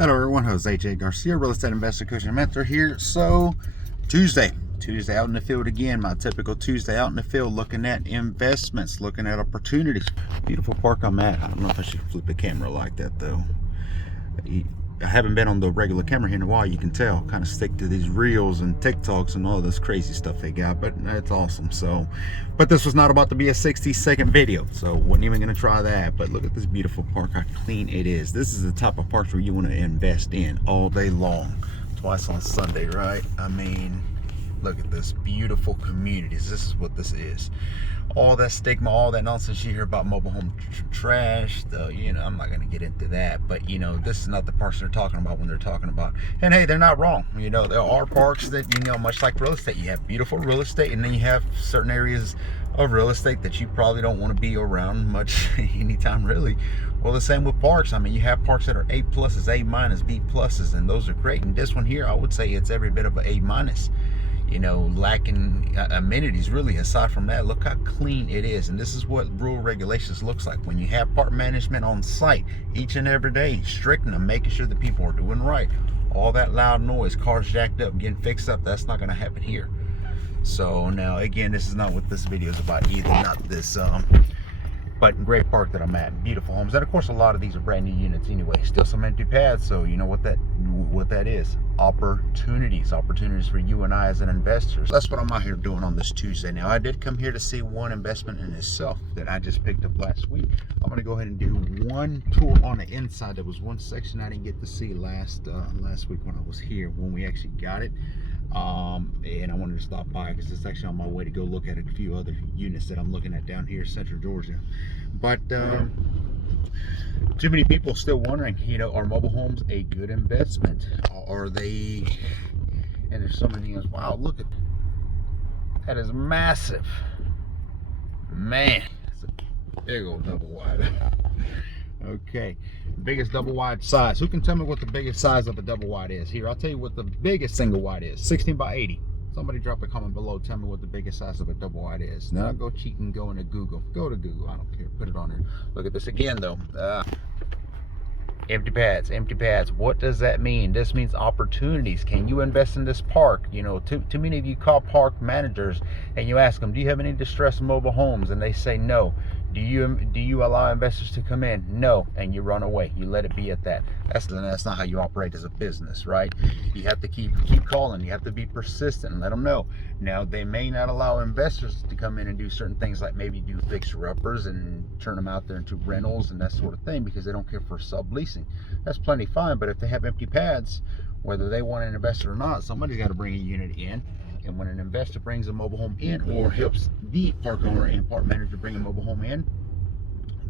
Hello everyone, Jose Garcia, real estate investor, coach, and mentor here. So Tuesday out in the field again, my typical Tuesday out in the field, looking at investments, looking at opportunities. Beautiful park I'm at. I don't know if I should flip the camera like that though. I haven't been on the regular camera here in a while, you can tell. Kind of stick to these reels and TikToks and all this crazy stuff they got, but that's awesome. So, but this was not about to be a 60-second video, so wasn't even gonna try that. But look at this beautiful park, how clean it is. This is the type of parks where you want to invest in all day long, twice on Sunday, right? I mean, look at this beautiful communities. This is what this is. All that stigma, all that nonsense you hear about mobile home trash, though, I'm not going to get into that, but this is not the parks they're talking about when they're talking about. And hey, they're not wrong. There are parks that, much like real estate, you have beautiful real estate, and then you have certain areas of real estate that you probably don't want to be around much anytime, really. Well, the same with parks. I mean, you have parks that are A pluses, A minus, B pluses, and those are great. And this one here, I would say it's every bit of an A minus. Lacking amenities, really. Aside from that, look how clean it is. And this is what rule regulations looks like when you have park management on site each and every day, stricting them, making sure that people are doing right. All that loud noise, cars jacked up, getting fixed up, that's not going to happen here. So now again, this is not what this video is about either, not this but great park that I'm at, beautiful homes. And of course, a lot of these are brand new units anyway, still some empty pads. So you know what that is, opportunities for you and I as an investors. That's what I'm out here doing on this Tuesday. Now, I did come here to see one investment in itself that I just picked up last week. I'm going to go ahead and do one tour on the inside. There was one section I didn't get to see last week when I was here, when we actually got it. And I wanted to stop by because it's actually on my way to go look at a few other units that I'm looking at down here in Central Georgia. But too many people still wondering, are mobile homes a good investment? Are they? And there's so many things. Wow, look at that, is massive, man. It's a big old double wide. Okay, biggest double wide size. Who can tell me what the biggest size of a double wide is? Here, I'll tell you what the biggest single wide is. 16 by 80. Somebody drop a comment below. Tell me what the biggest size of a double wide is. Now go cheat and go into Google. Go to Google. I don't care. Put it on there. Look at this again, though. Empty pads. What does that mean? This means opportunities. Can you invest in this park? Too many of you call park managers and you ask them, do you have any distressed mobile homes? And they say no. Do you allow investors to come in? No. And you run away. You let it be at that. That's not how you operate as a business, right? You have to keep calling. You have to be persistent and let them know. Now, they may not allow investors to come in and do certain things, like maybe do fixer-uppers and turn them out there into rentals and that sort of thing, because they don't care for subleasing. That's plenty fine, but if they have empty pads, whether they want an investor or not, somebody's got to bring a unit in. And when an investor brings a mobile home in, or helps the park owner and park manager bring a mobile home in,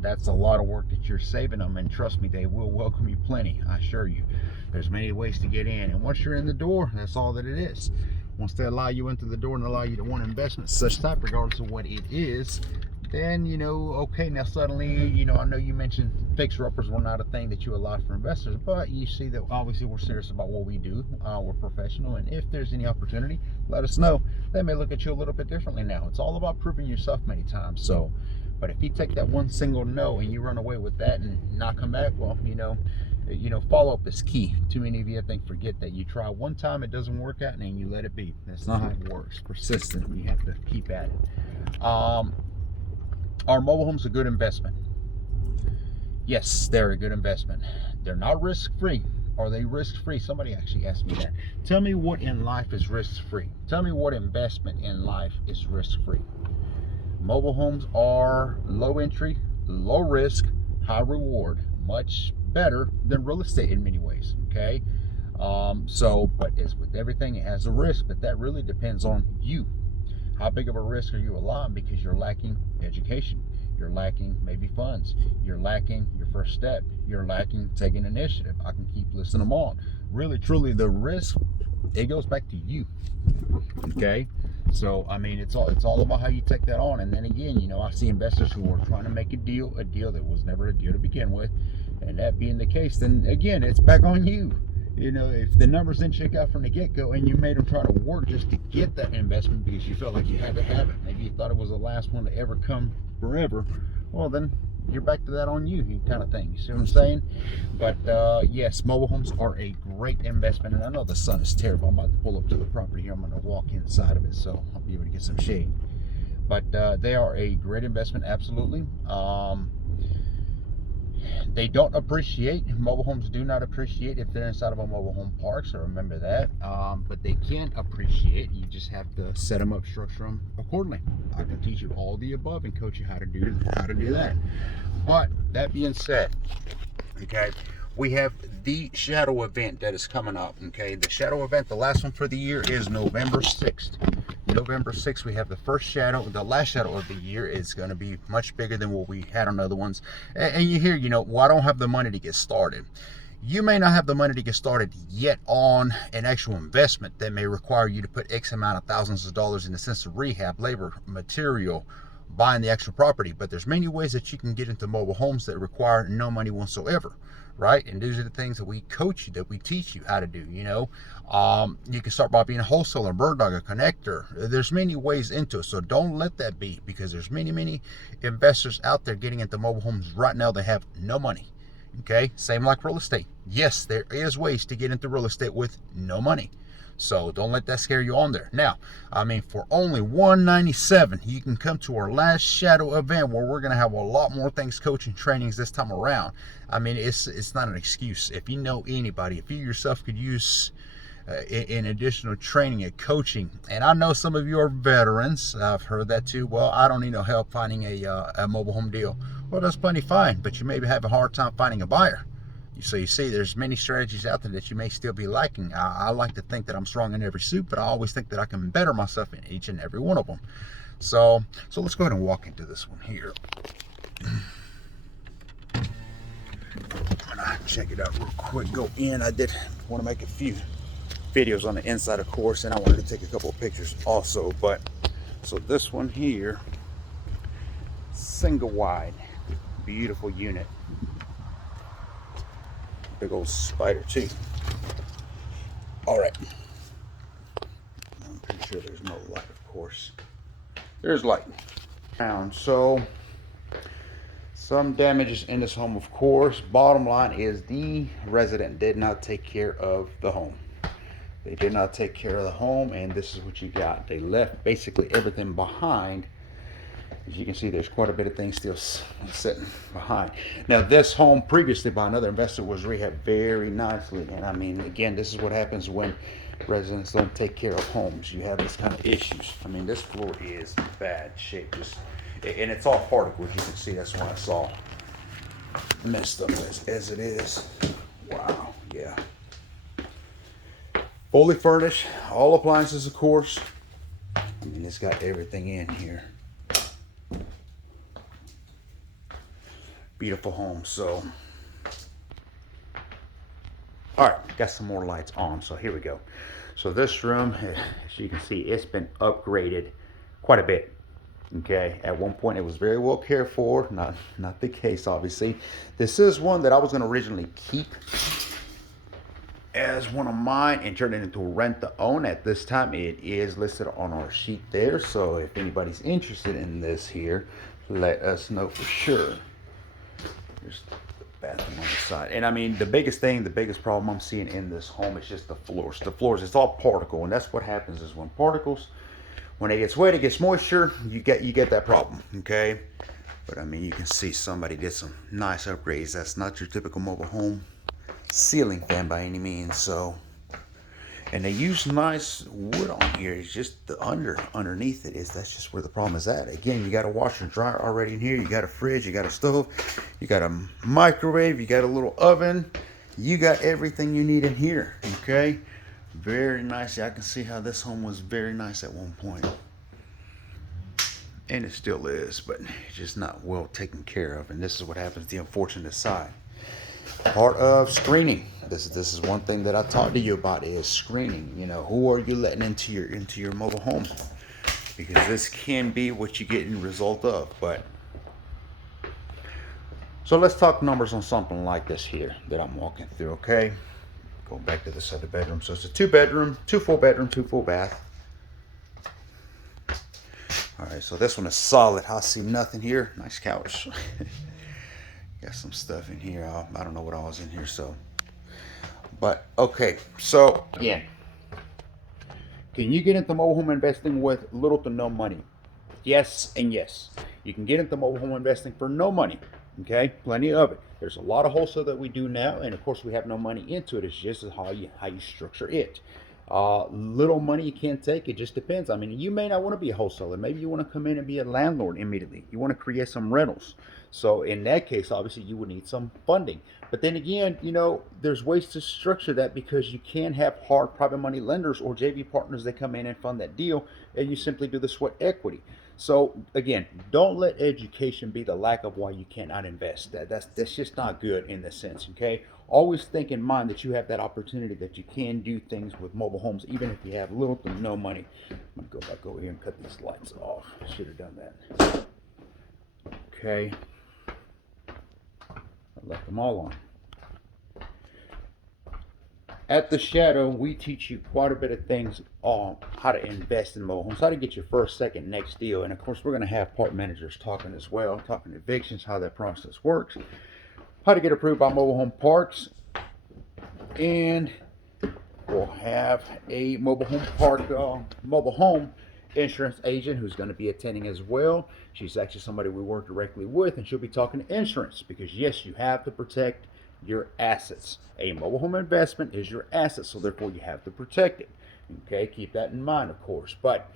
that's a lot of work that you're saving them. And trust me, they will welcome you plenty, I assure you. There's many ways to get in, and once you're in the door, that's all that it is. Once they allow you into the door and allow you to want investment such type, regardless of what it is, then okay, now suddenly, I know you mentioned fixer-uppers were not a thing that you allowed for investors, but you see that obviously we're serious about what we do. We're professional, and if there's any opportunity, let us know. They may look at you a little bit differently now. It's all about proving yourself many times. So, but if you take that one single no and you run away with that and not come back, well, follow-up is key. Too many of you, I think, forget that. You try one time, it doesn't work out, and then you let it be. That's not how it works. Persistent. You have to keep at it. Are mobile homes a good investment? Yes, they're a good investment. They're not risk-free. Are they risk-free? Somebody actually asked me that. Tell me what in life is risk-free. Tell me what investment in life is risk-free. Mobile homes are low entry, low risk, high reward. Much better than real estate in many ways, okay? But as with everything, it has a risk, but that really depends on you. How big of a risk are you allowing? Because you're lacking education. You're lacking maybe funds. You're lacking your first step. You're lacking taking initiative. I can keep listing them on. Really, truly, the risk, it goes back to you. Okay? So, I mean, it's all about how you take that on. And then again, I see investors who are trying to make a deal that was never a deal to begin with. And that being the case, then again, it's back on you. If the numbers didn't check out from the get-go and you made them try to work just to get that investment because you felt like you had to have it, maybe you thought it was the last one to ever come forever, well, then you're back to that on you kind of thing. You see what I'm saying? But yes, mobile homes are a great investment. And I know the sun is terrible. I'm about to pull up to the property here. I'm going to walk inside of it, so I'll be able to get some shade. But they are a great investment, absolutely. They don't appreciate. Mobile homes do not appreciate if they're inside of a mobile home park, so remember that. But they can appreciate. You just have to set them up, structure them accordingly. I can teach you all the above and coach you how to do that. But that being said, okay, we have the shadow event that is coming up. Okay, the shadow event, the last one for the year, is November 6th. November 6th, we have the first shadow. The last shadow of the year is going to be much bigger than what we had on other ones. And you hear, you know, well, I don't have the money to get started. You may not have the money to get started yet on an actual investment that may require you to put X amount of thousands of dollars in the sense of rehab, labor, material, buying the actual property. But there's many ways that you can get into mobile homes that require no money whatsoever, right? And these are the things that we coach you, that we teach you how to do. You know, you can start by being a wholesaler, bird dog, a connector. There's many ways into it, so don't let that be, because there's many investors out there getting into mobile homes right now that have no money. Okay, same like real estate. Yes, there is ways to get into real estate with no money. So don't let that scare you on there. Now, I mean, for only $197, you can come to our last shadow event where we're going to have a lot more things, coaching trainings this time around. I mean, it's not an excuse. If you know anybody, if you yourself could use in additional training and coaching, and I know some of you are veterans, I've heard that too. Well, I don't need no help finding a mobile home deal. Well, that's plenty fine, but you may have a hard time finding a buyer. So you see, there's many strategies out there that you may still be liking. I like to think that I'm strong in every suit, but I always think that I can better myself in each and every one of them. So let's go ahead and walk into this one here. I'm gonna check it out real quick. Go in. I did want to make a few videos on the inside, of course, and I wanted to take a couple of pictures also. But so this one here, single wide, beautiful unit. Big old spider too. All right, I'm pretty sure there's no light, of course. There's light. So some damages in this home, of course. Bottom line is the resident did not take care of the home. They did not take care of the home, and this is what you got. They left basically everything behind. As you can see, there's quite a bit of things still sitting behind. Now, this home previously by another investor was rehabbed very nicely. And I mean, again, this is what happens when residents don't take care of homes. You have this kind of issues. I mean, this floor is bad shape. And it's all particles. You can see that's why it's all messed up as it is. Wow, yeah. Fully furnished, all appliances, of course. I mean, it's got everything in here. Beautiful home. So, all right, got some more lights on. So here we go. So this room, as you can see, it's been upgraded quite a bit. Okay, at one point it was very well cared for. Not the case, obviously. This is one that I was going to originally keep as one of mine and turn it into a rent to own. At this time, it is listed on our sheet there. So if anybody's interested in this here, let us know for sure. There's the bathroom on the side. And I mean, the biggest problem I'm seeing in this home is just the floors. The floors, it's all particle, and that's what happens is when particles, when it gets wet, it gets moisture, you get that problem, okay? But I mean, you can see somebody did some nice upgrades. That's not your typical mobile home ceiling fan by any means. So, and they use nice wood on here. It's just the underneath it is, that's just where the problem is at. Again, you got a washer and dryer already in here. You got a fridge, you got a stove, you got a microwave, you got a little oven. You got everything you need in here, okay? Very nice. I can see how this home was very nice at one point. And it still is, but it's just not well taken care of. And this is what happens, the unfortunate side. Part of screening. This is one thing that I talked to you about is screening. You know, who are you letting into your mobile home? Because this can be what you get in result of. But so let's talk numbers on something like this here that I'm walking through, okay? Going back to this other bedroom. So it's a 2-bedroom, 2 full bedroom, 2 full bath. All right, so this one is solid. I see nothing here. Nice couch. Got some stuff in here. I don't know what all is in here, so. But okay, so again, can you get into mobile home investing with little to no money? Yes and yes. You can get into mobile home investing for no money. Okay, plenty of it. There's a lot of wholesale that we do now, and of course we have no money into it. It's just how you structure it. Little money you can't take. It just depends. I mean, you may not want to be a wholesaler. Maybe you want to come in and be a landlord immediately. You want to create some rentals. So in that case, obviously you would need some funding. But then again, there's ways to structure that because you can have hard private money lenders or JV partners that come in and fund that deal, and you simply do the sweat equity. So again, don't let education be the lack of why you cannot invest. That's just not good in this sense. Okay, always think in mind that you have that opportunity that you can do things with mobile homes, even if you have little to no money. I'm gonna go back over here and cut these lights off. Should have done that. Okay, I left them all on. At the Shadow, we teach you quite a bit of things on how to invest in mobile homes, how to get your first, second, next deal. And of course, we're going to have park managers talking as well, talking evictions, how that process works, how to get approved by mobile home parks. And we'll have a mobile home insurance agent who's going to be attending as well. She's actually somebody we work directly with, and she'll be talking insurance because, yes, you have to protect your assets. A mobile home investment is your asset, so therefore you have to protect it. Okay, keep that in mind, of course. But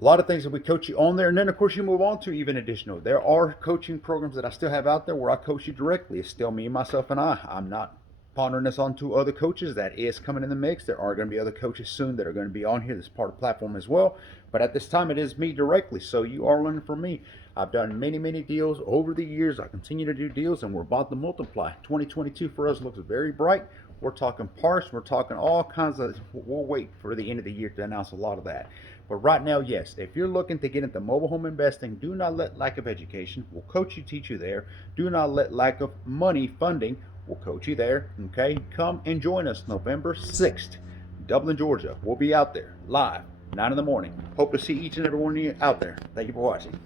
a lot of things that we coach you on there, and then of course you move on to even additional. There are coaching programs that I still have out there where I coach you directly. It's still me, myself, and I. I'm not pondering this onto other coaches. That is coming in the mix. There are going to be other coaches soon that are going to be on here. This is part of the platform as well. But at this time, it is me directly. So you are learning from me. I've done many, many deals over the years. I continue to do deals, and we're about to multiply. 2022 for us looks very bright. We're talking parts. We're talking all kinds of. We'll wait for the end of the year to announce a lot of that. But right now, yes, if you're looking to get into mobile home investing, do not let lack of education. We'll coach you, teach you there. Do not let lack of money funding. We'll coach you there. Okay, come and join us November 6th, Dublin, Georgia. We'll be out there live, 9 in the morning. Hope to see each and every one of you out there. Thank you for watching.